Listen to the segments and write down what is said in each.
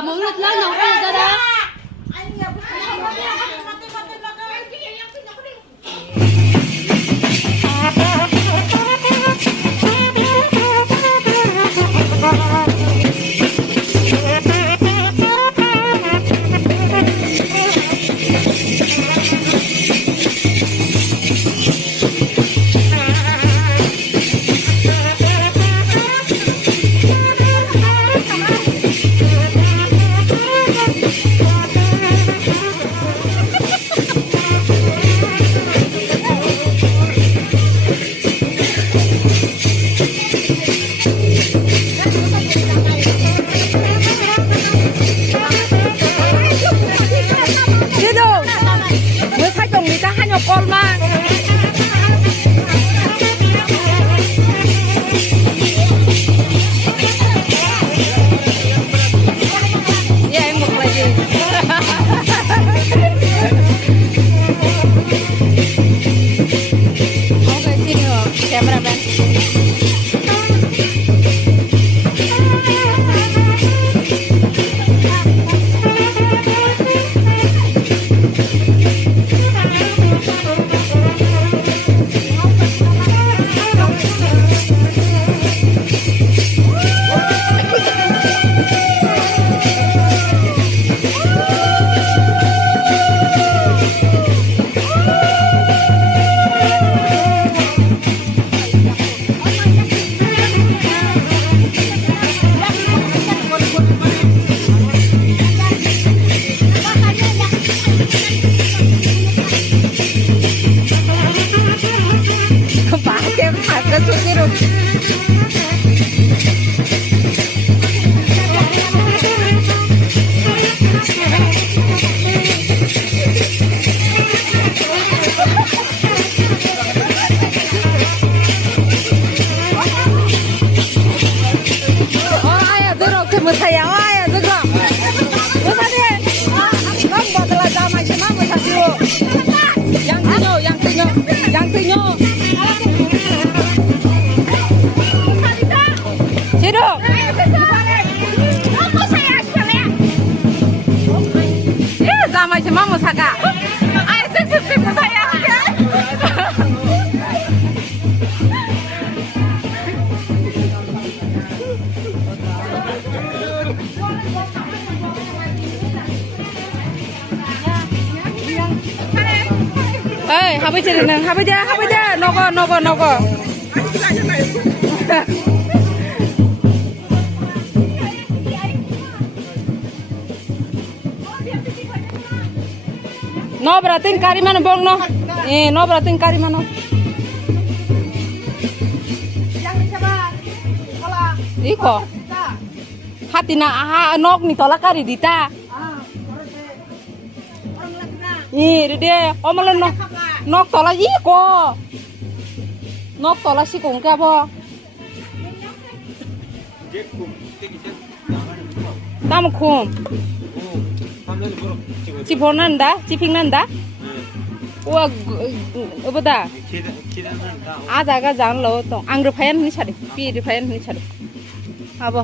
Một lượt lớn nấu ra đó. Habis nogo. No berarti kari mana bong no? No berarti kari mana? Iko. Hati na nok ni tolak kari dita. Dia omalan nok tolak iko. Nok tolak si kong kaya bo. Tam kum. Cipon nanda, ciping nanda. Wah, apa dah? Ada kan jangan lo tong. Anggur payan ni cari, pi payan ni cari. Apa?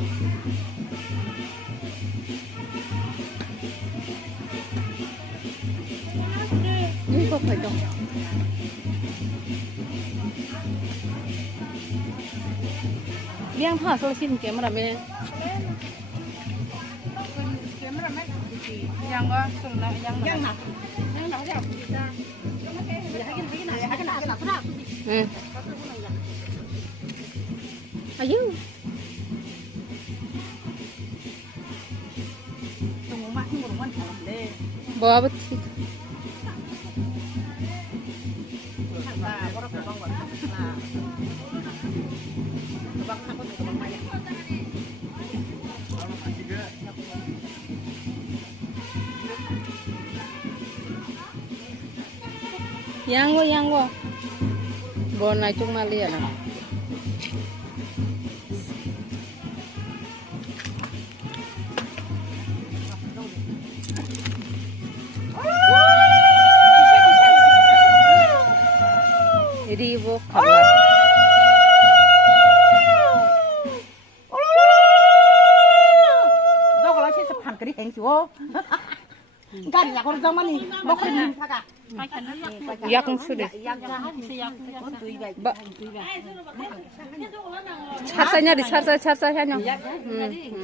Ini kok pakai? Yang hal solusi kamera me. Yang ayo. Bawa betul. Yang go. Bona cuma lihat lah. Jadi ibu kalah. Dok kalau sih sepan go. Kan ya ko zaman ni mo ko ni paka. Yak sudah. Sarsanya di sarsanya.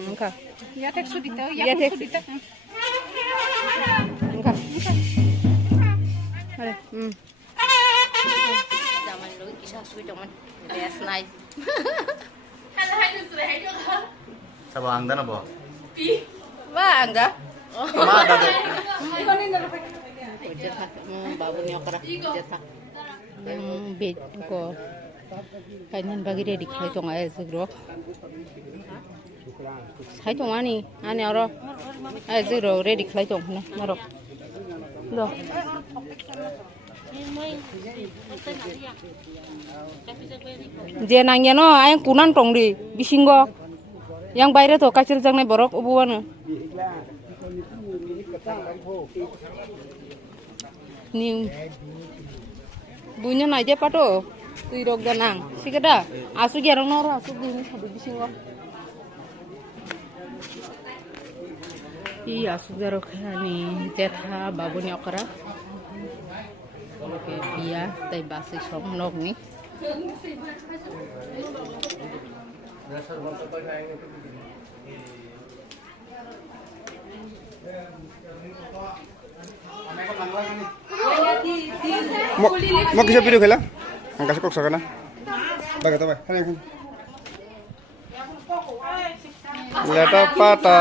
Engkau. Ya tek sudi to, Ya tek sudi to. Engkau. Ada. Zaman dulu kisah suwi cuman bias naik. Sabang dan apa? Wah, enggak. Ada tuh. Jetak, babu ni okra. Jetak. Yang bed ko. Kanyan bagi dia dikhai tong ay zero. Khai tong ani oro. Ay zero ready khai tong na maro. Lo. Je nangya no ayang kunan tong di bisinggo. Yang bayre to kacir jang nai borok ubuan. Ning bunya naje pato tuirok ganang sigeda asu gerong noro asu gini sadu bisinggo. Iya asu gerok hani jetha babuni okra. Oke dia tai basi som nok ni. Mau kisah video kela? Angkat kok sakana. Bagai tahu, kan yang. Lihat apa ta?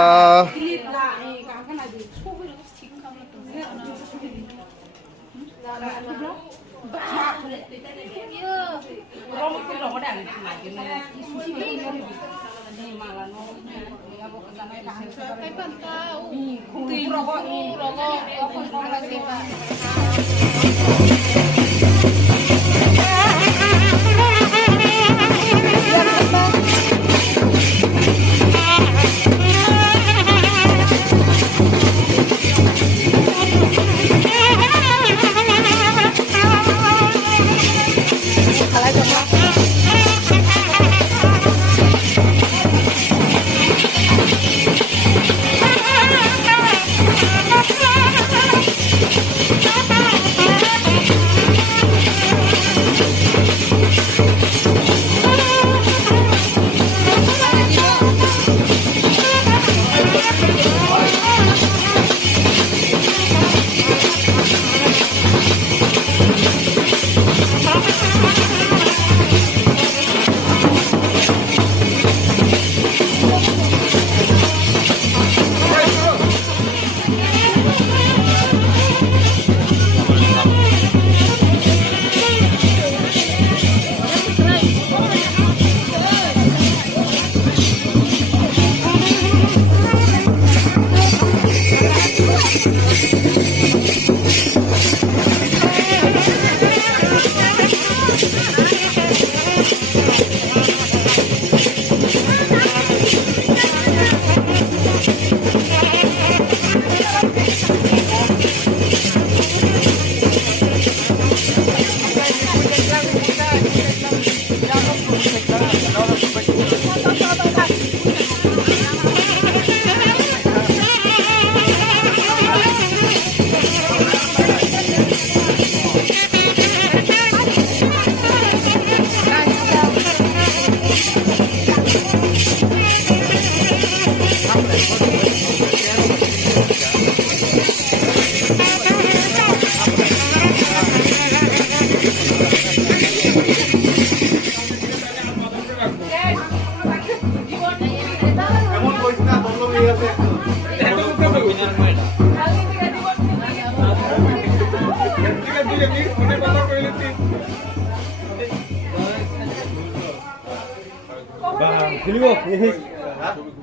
Ini kok, ini.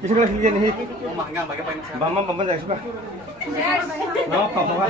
Kisah kelas ini nih. Mama mama jangan suka. Mau apa?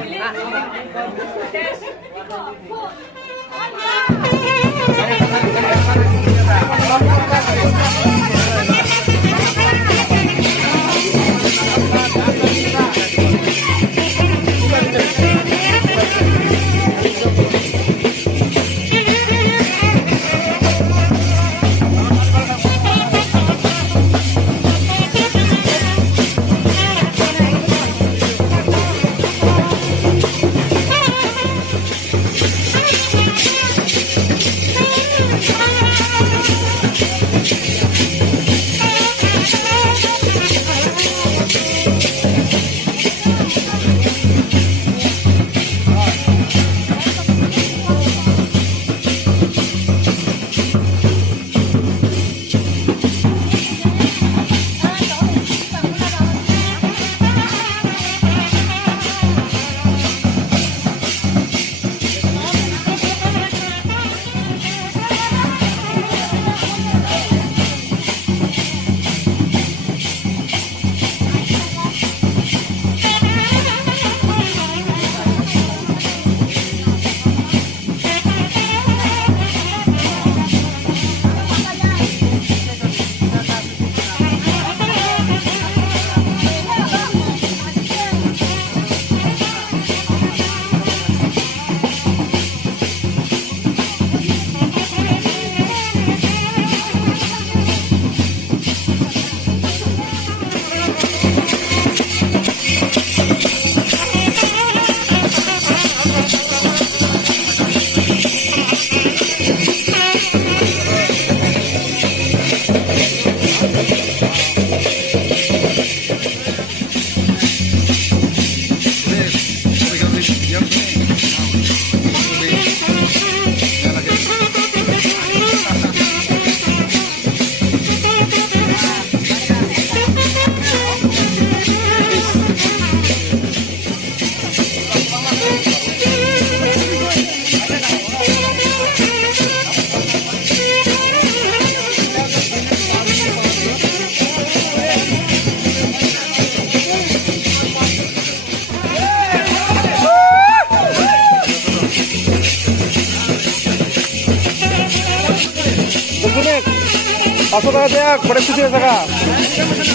500 টাকা করে খুঁজে থাকা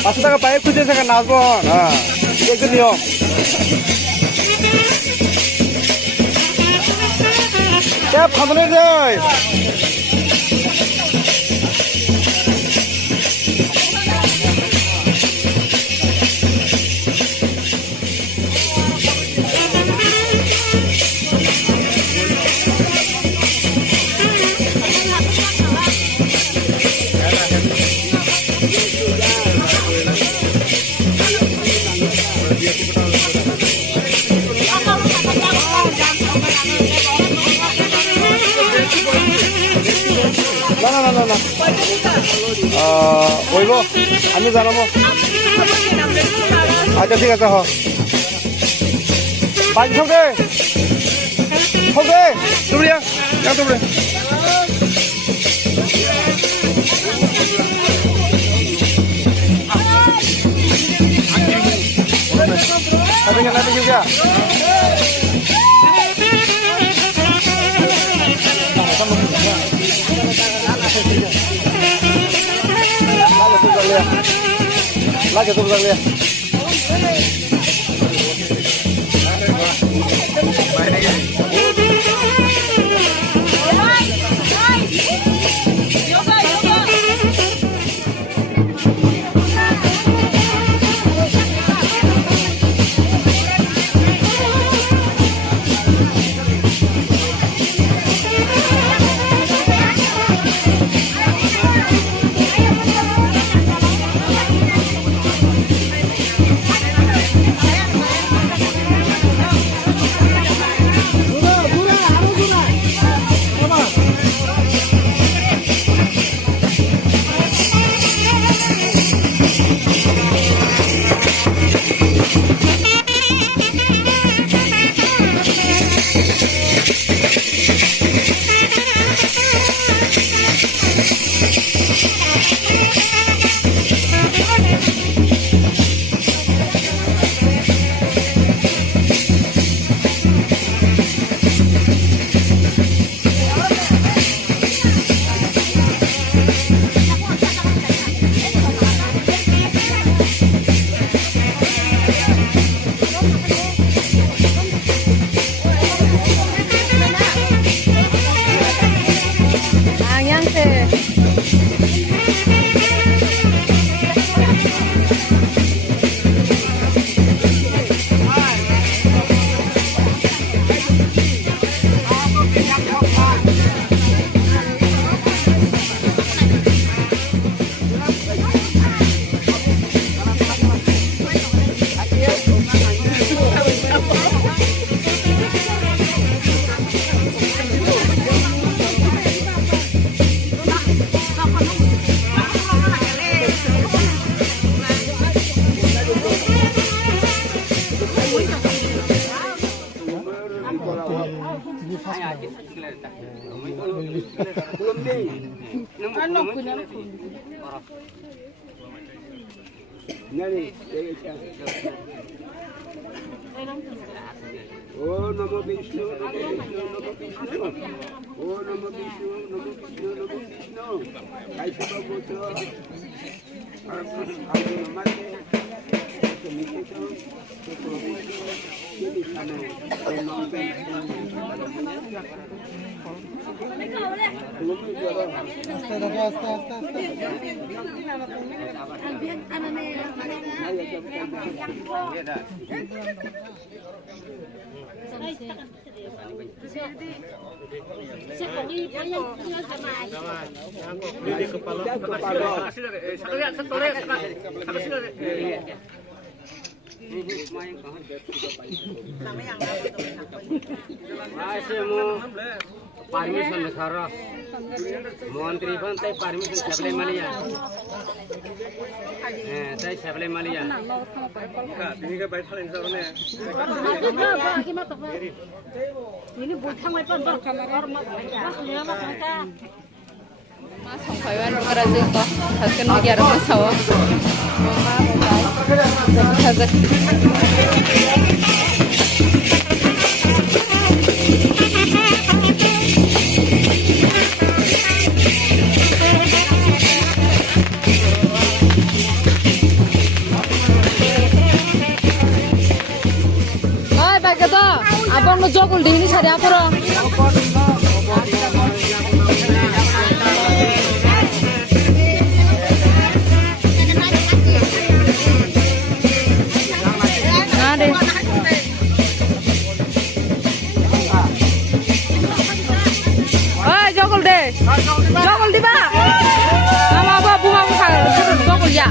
500 টাকা পায়ে খুঁজে থাকা নাচবো হ্যাঁ একটু নিয়ম ক্যাব খামনে যায় না ওইব আমি জানাবো আচ্ছা ঠিক আছে হ বাজি সবে তুমি তুমি Nanti juga. Lagi tu lihat. Oh Namo Vishnu, Namo Vishnu, Oh Namo Vishnu, Namo Vishnu, Namo Vishnu. Kaisa Putra, Namate, Niketo, permission negara Menteri pun saya permission siapa yang malia saya siapa yang malia ini ke baik hal yang sebenarnya ini bukan macam berkamera Mas Hongkaiwan berkerajaan toh hasil negara masawa Amo jogol deh ini cari apa ro? Nade. Oh jogol deh. Jogol di ba? Ama apa bunga bunga jogol ya.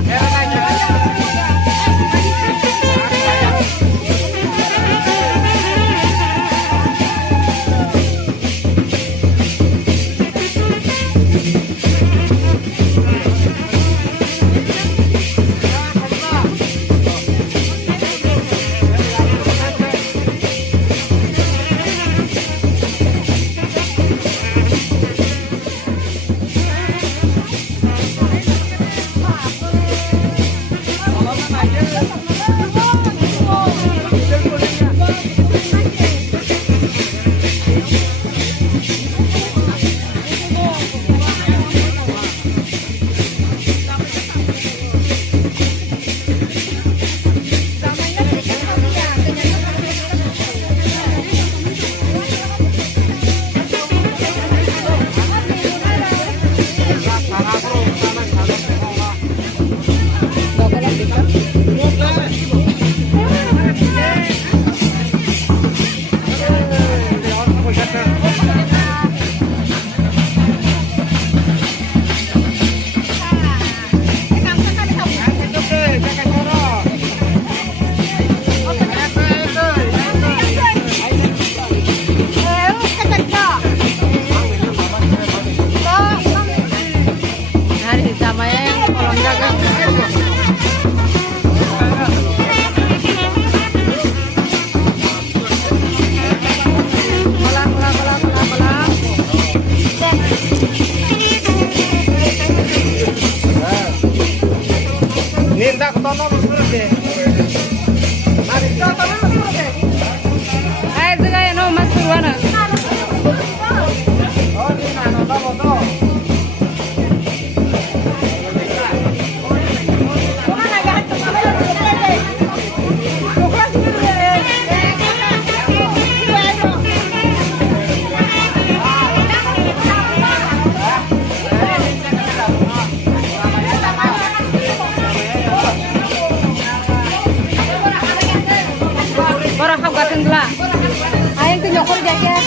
Ayang tuh nyokor jaket.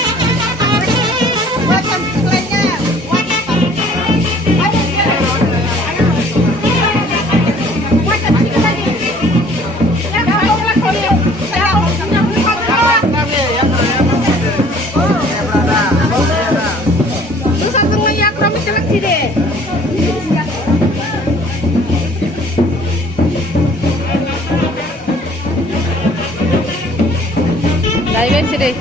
Deh.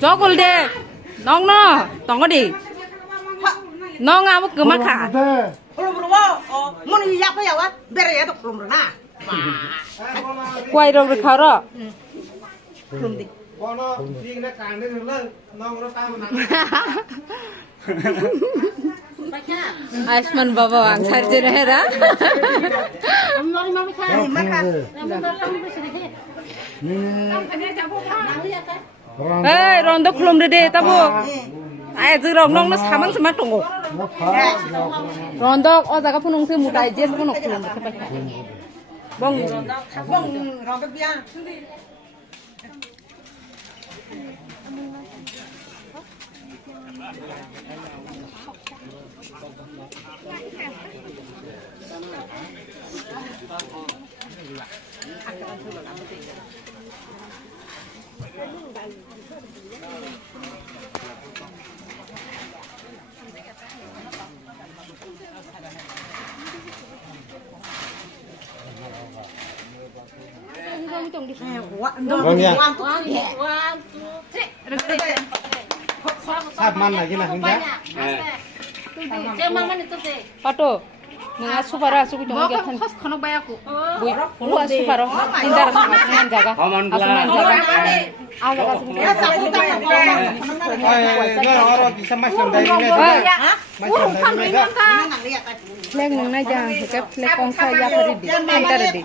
Jogol deh. Nong no, tong có đi. Nong ngao bất cứ mắc khả. Quay đâu được khảo đó. Aisman baba ang sarje rahe ra. Hey, rondo khulum de tabo. Ai jurong nong na samang sama tongo. Rondo o jaga punung se mudai je punung khulum ke pa. Bong rondo bia. Sab man lagi lah enggak. Pato. Nggak supara suku jangan Bawa kan. kos kono bayaku. Bui, buat supara. Indar sama dengan jaga. Asuman jaga. Ada kasih. Ya sabu ta ko. Urung kan ringan ta. Flag nang na jang ke flag kong sa ya kari di. Entar di.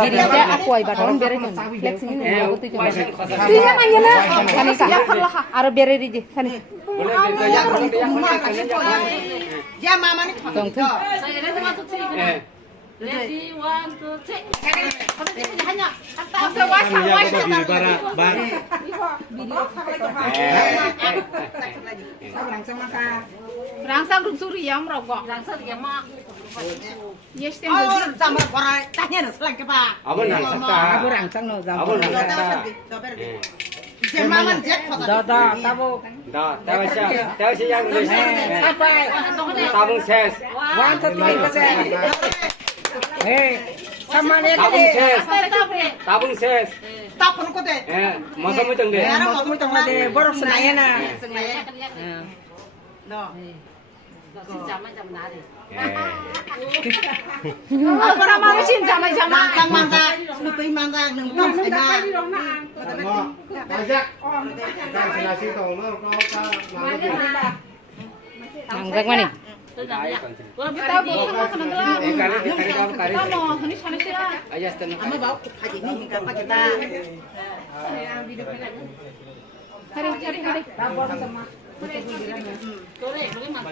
Jadi ja aku ay baron bere kan. Flag sini aku tu jangan. Tu yang aja na. Kani ka. Aro bere di je. Kani. Ya mama ni ko. Tong tu. Ready 1 2 3. Hanya. Kasa wasa wasa. Rangsang rung suri ya merokok. Rangsang ya mak. Yes tem baju. Sama para tanya nak selang ke pak. Abang nak sakta. Aku rangsang no jam. Abang nak sakta. Jemaman jet kota. Tabo. Dah, tahu siapa yang boleh. Apa? Tabung ses. Wan tadi kata. Sama ni. Tabung ses. Tabung ses. Tak pun kota. Masa macam deh. Mau mu tong lade borok senaya na. No. Apa nama mesin jama-jama? Mangsa, lupai mangsa, nung tong sema. Nangzak mani. Kita butuh makanan telah. Kita mau ini sana sila. Ayah setengah. Ama bawa haji ni hingga apa kita. Hari. Sore, boleh makan.